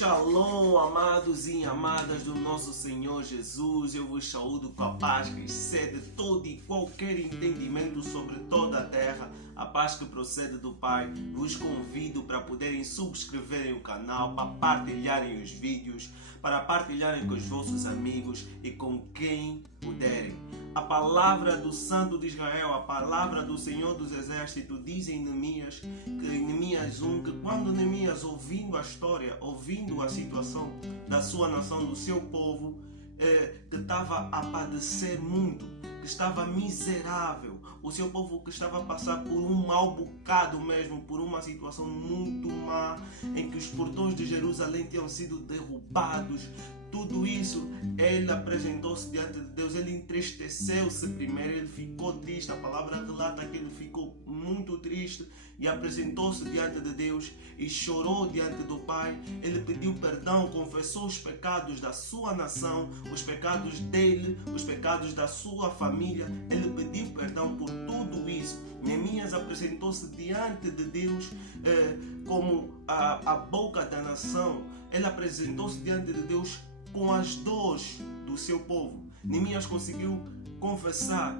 Shalom, amados e amadas do nosso Senhor Jesus. Eu vos saúdo com a paz que excede todo e qualquer entendimento sobre toda a terra. A paz que procede do Pai. Vos convido para poderem subscreverem o canal, para partilharem os vídeos, para partilharem com os vossos amigos e com quem puderem. A palavra do Santo de Israel, a palavra do Senhor dos Exércitos diz em Neemias 1, que quando Neemias, ouvindo a história, ouvindo a situação da sua nação, do seu povo, que estava a padecer muito, que estava miserável, o seu povo que estava a passar por um mau bocado mesmo, por uma situação muito má, em que os portões de Jerusalém tinham sido derrubados. Tudo isso, ele apresentou-se diante de Deus, ele entristeceu-se primeiro, ele ficou triste, a palavra relata que ele ficou muito triste e apresentou-se diante de Deus e chorou diante do Pai. Ele pediu perdão, confessou os pecados da sua nação, os pecados dele, os pecados da sua família. Ele pediu perdão por tudo isso. Neemias apresentou-se diante de Deus como a boca da nação. Ele apresentou-se diante de Deus com as dores do seu povo. Neemias conseguiu confessar,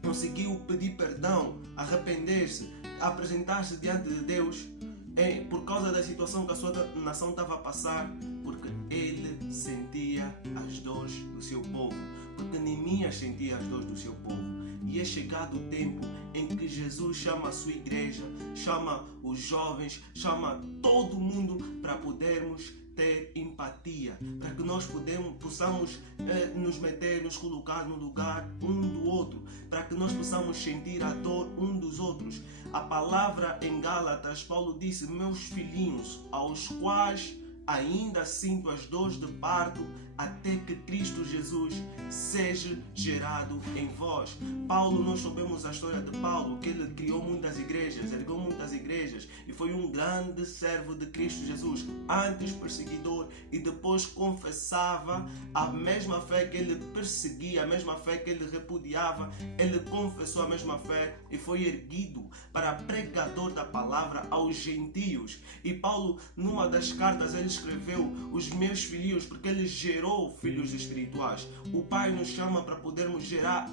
conseguiu pedir perdão, arrepender-se, apresentar-se diante de Deus por causa da situação que a sua nação estava a passar, porque ele sentia as dores do seu povo, porque Neemias sentia as dores do seu povo. E é chegado o tempo em que Jesus chama a sua igreja, chama os jovens, chama todo mundo para podermos ter empatia, para que nós possamos nos meter, nos colocar no lugar um do outro, para que nós possamos sentir a dor um dos outros. A palavra em Gálatas, Paulo disse: meus filhinhos, aos quais ainda sinto as dores de parto, até que Cristo Jesus seja gerado em vós. Paulo, nós sabemos a história de Paulo, que ele criou muitas igrejas, ergueu muitas igrejas e foi um grande servo de Cristo Jesus, antes perseguidor e depois confessava a mesma fé que ele perseguia, a mesma fé que ele repudiava. Ele confessou a mesma fé e foi erguido para pregador da palavra aos gentios. E Paulo, numa das cartas, ele escreveu: os meus filhos, porque ele gerou filhos espirituais. O Pai nos chama para podermos gerar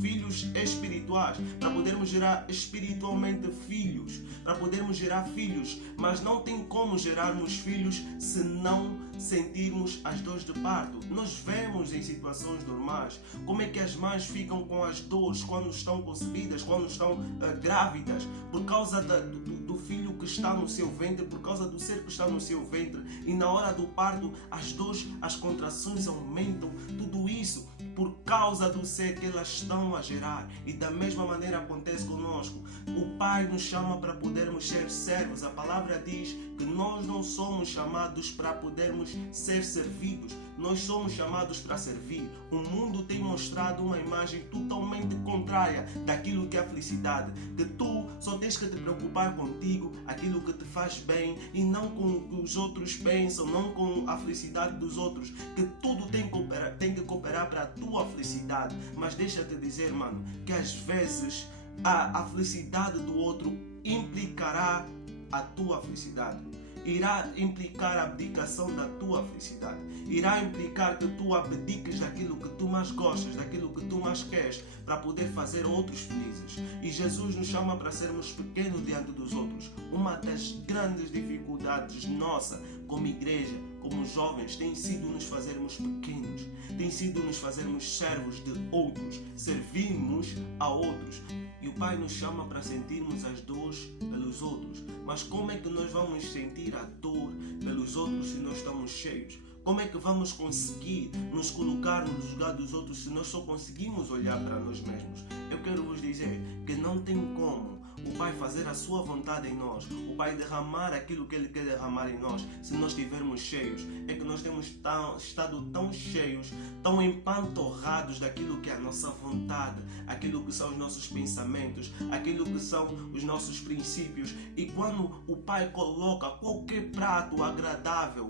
filhos espirituais, para podermos gerar espiritualmente filhos, para podermos gerar filhos, mas não tem como gerarmos filhos se não sentirmos as dores de parto. Nós vemos em situações normais como é que as mães ficam com as dores quando estão concebidas, quando estão grávidas, por causa do filho que está no seu ventre, por causa do ser que está no seu ventre, e na hora do parto as dores, as contrações aumentam, tudo isso por causa do ser que elas estão a gerar. E da mesma maneira acontece conosco. O Pai nos chama para podermos ser servos. A palavra diz que nós não somos chamados para podermos ser servidos, nós somos chamados para servir. O mundo tem mostrado uma imagem totalmente contrária daquilo que é a felicidade, que tu só tens que te preocupar contigo, aquilo que te faz bem, e não com o que os outros pensam, não com a felicidade dos outros, que tudo tem que cooperar para a tua felicidade. Mas deixa-te dizer, mano, que às vezes a felicidade do outro implicará a tua felicidade, irá implicar a abdicação da tua felicidade, irá implicar que tu abdiques daquilo que tu mais gostas, daquilo que tu mais queres, para poder fazer outros felizes. E Jesus nos chama para sermos pequenos diante dos outros. Uma das grandes dificuldades nossa como igreja, como jovens, tem sido nos fazermos pequenos, tem sido nos fazermos servos de outros, servirmos a outros. E o Pai nos chama para sentirmos as dores pelos outros. Mas como é que nós vamos sentir a dor pelos outros se nós estamos cheios? Como é que vamos conseguir nos colocar no lugar dos outros se nós só conseguimos olhar para nós mesmos? Eu quero vos dizer que não tem como o Pai fazer a sua vontade em nós, o Pai derramar aquilo que Ele quer derramar em nós, se nós estivermos cheios. É que nós temos estado tão cheios, tão empanturrados daquilo que é a nossa vontade, aquilo que são os nossos pensamentos, aquilo que são os nossos princípios. E quando o Pai coloca qualquer prato agradável,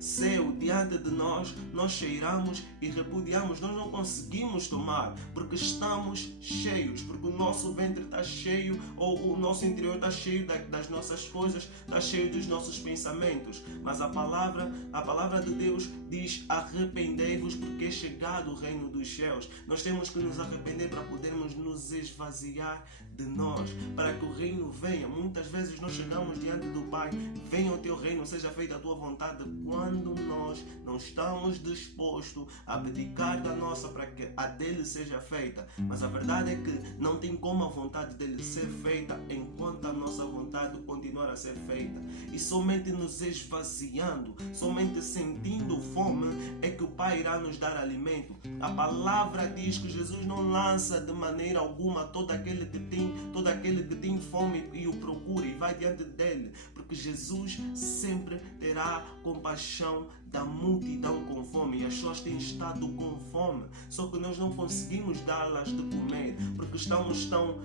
seu, diante de nós, nós cheiramos e repudiamos, nós não conseguimos tomar, porque estamos cheios, porque o nosso ventre está cheio ou o nosso interior está cheio das nossas coisas, está cheio dos nossos pensamentos. Mas a palavra de Deus diz: arrependei-vos, porque é chegado o reino dos céus. Nós temos que nos arrepender para podermos nos esvaziar de nós, para que o reino venha. Muitas vezes nós chegamos diante do Pai: venha o teu reino, seja feita a tua vontade, quando nós não estamos dispostos a abdicar da nossa para que a dele seja feita. Mas a verdade é que não tem como a vontade dele ser feita enquanto a nossa vontade continuar a ser feita. E somente nos esvaziando, somente sentindo fome, é que o Pai irá nos dar alimento. A palavra diz que Jesus não lança de maneira alguma todo aquele que tem fome e o procura e vai diante dele, porque Jesus sempre terá compaixão da multidão com fome, e as pessoas têm estado com fome, só que nós não conseguimos dar-las de comer, porque estamos tão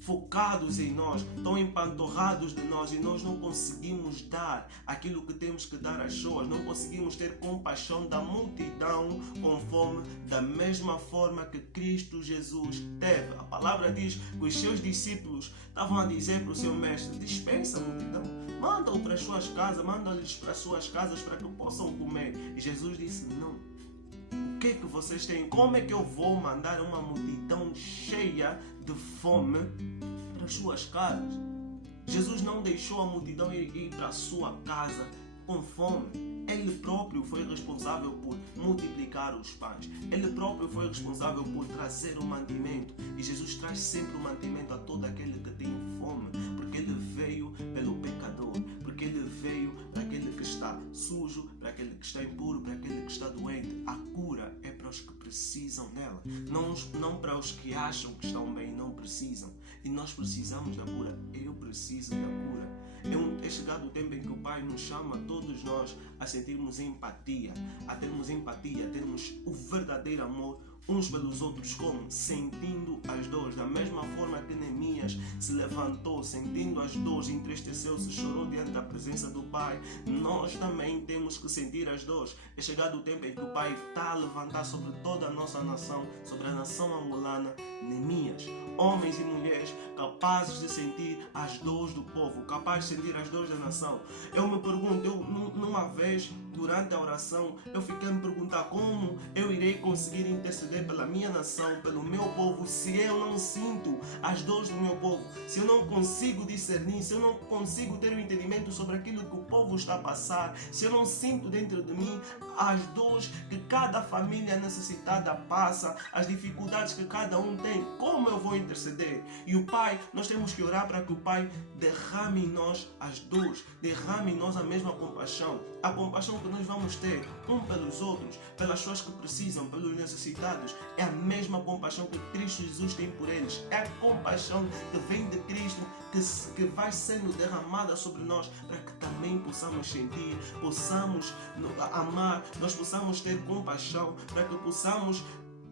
focados em nós, tão empanturrados de nós, e nós não conseguimos dar aquilo que temos que dar às pessoas, não conseguimos ter compaixão da multidão com fome, da mesma forma que Cristo Jesus teve. A palavra diz que os seus discípulos estavam a dizer para o seu mestre: dispensa a multidão, manda-o para as suas casas, manda-lhes para as suas casas para que possam comer. E Jesus disse: não. O que é que vocês têm? Como é que eu vou mandar uma multidão cheia de fome para as suas casas? Jesus não deixou a multidão ir para a sua casa com fome. Ele próprio foi responsável por multiplicar os pães. Ele próprio foi responsável por trazer o mantimento. E Jesus traz sempre o mantimento a todo aquele que tem fome, porque ele veio pelo pecador, porque ele veio para aquele que está sujo, para aquele que está impuro, para aquele que está doente. A cura é para os que precisam dela, não para os que acham que estão bem e não precisam. E nós precisamos da cura. Eu preciso da cura. É chegado o tempo em que o Pai nos chama, todos nós, a sentirmos empatia, a termos o verdadeiro amor uns pelos outros, como sentindo as dores, da mesma forma que Neemias se levantou sentindo as dores, entristeceu-se, chorou diante da presença do Pai. Nós também temos que sentir as dores. É chegado o tempo em que o Pai está a levantar sobre toda a nossa nação, sobre a nação angolana, Neemias, homens e mulheres capazes de sentir as dores do povo, capazes de sentir as dores da nação. Eu me pergunto, numa vez durante a oração, eu fiquei a me perguntar como eu irei conseguir interceder pela minha nação, pelo meu povo, se eu não sinto as dores do meu povo, se eu não consigo discernir, se eu não consigo ter um entendimento sobre aquilo que o povo está a passar, se eu não sinto dentro de mim as dores que cada família necessitada passa, as dificuldades que cada um tem, como eu vou interceder? E o Pai, nós temos que orar para que o Pai derrame em nós as dores, derrame em nós a mesma compaixão, a compaixão que nós vamos ter um pelos outros, pelas pessoas que precisam, pelos necessitados. É a mesma compaixão que Cristo Jesus tem por eles, é a compaixão que vem de Cristo, que vai sendo derramada sobre nós, para que também possamos sentir, possamos amar, nós possamos ter compaixão, para que possamos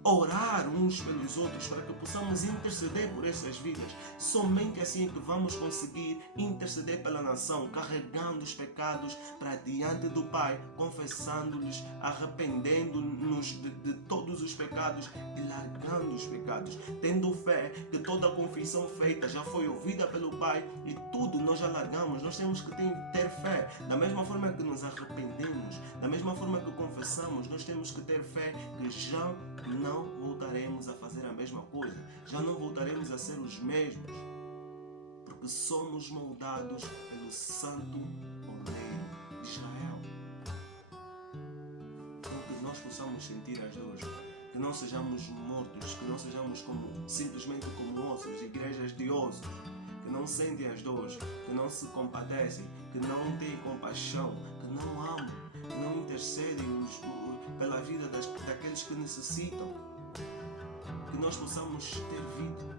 orar uns pelos outros, para que possamos interceder por essas vidas. Somente assim é que vamos conseguir interceder pela nação, carregando os pecados para diante do Pai, confessando-lhes, arrependendo-nos de todos os pecados e largando os pecados, tendo fé que toda a confissão feita já foi ouvida pelo Pai e tudo nós já largamos. Nós temos que ter fé. Da mesma forma que nos arrependemos, da mesma forma que confessamos, nós temos que ter fé que já não voltaremos a fazer a mesma coisa, já não voltaremos a ser os mesmos, porque somos moldados pelo Santo Cordeiro de Israel. Então que nós possamos sentir as dores, que não sejamos mortos, que não sejamos simplesmente como ossos, igrejas de ossos, que não sentem as dores, que não se compadecem, que não têm compaixão, que não amam, que não intercedem pela vida daqueles que necessitam. Que nós possamos ter vida,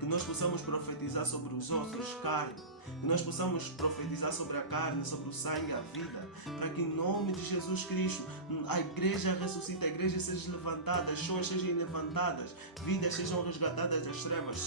que nós possamos profetizar sobre os ossos, carne, que nós possamos profetizar sobre a carne, sobre o sangue, a vida, para que em nome de Jesus Cristo a igreja ressuscite, a igreja seja levantada, as pessoas sejam levantadas, vidas sejam resgatadas das trevas.